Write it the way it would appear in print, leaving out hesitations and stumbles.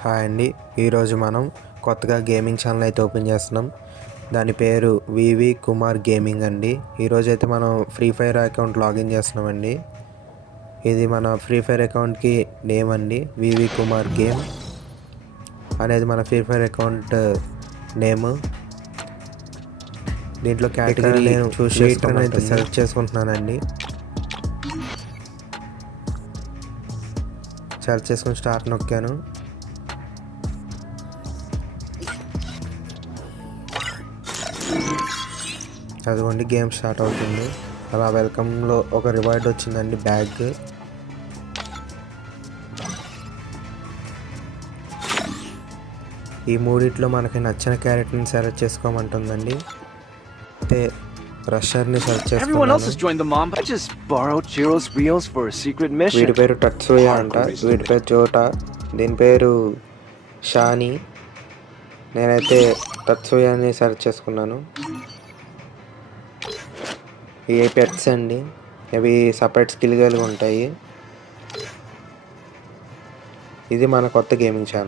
Hi అండి, ఈరోజు మనం కొత్తగా గేమింగ్ ఛానల్ అయితే ఓపెన్ చేస్తున్నాం. దాని పేరు వివి కుమార్ గేమింగ్ అండి. ఈరోజు అయితే మనం ఫ్రీ ఫైర్ అకౌంట్ లాగిన్ చేస్తున్నామండి. ఇది మన ఫ్రీ ఫైర్ అకౌంట్కి నేమ్ అండి. వివి కుమార్ గేమ్ అనేది మన ఫ్రీ ఫైర్ అకౌంట్ నేమ్. దీంట్లో కేటగిరీ నేను క్రియేటర్ అయితే సెలెక్ట్ చేసుకుంటున్నానండి. సెలెక్ట్ చేసుకుని స్టార్ట్ నొక్కాను. అదిగోండి గేమ్ స్టార్ట్ అవుతుంది. అలా వెల్కమ్లో ఒక రివార్డ్ వచ్చిందండి, బ్యాగ్. ఈ మూడిట్లో మనకి నచ్చిన క్యారెక్టర్ని సెలెక్ట్ చేసుకోమంటుందండి. అయితే రషర్ని సెలెక్ట్ చేసుకున్నాను. వీడి పేరు టట్సుయా అంట, వీడి పేరు జోటా, దీని పేరు షాని. నేనైతే టట్సుయాని సెలెక్ట్ చేసుకున్నాను. ఇవి పెట్స్ అండి, అవి సపరేట్ స్కిల్ కలిగి ఉంటాయి. ఇది మన కొత్త గేమింగ్ ఛానల్.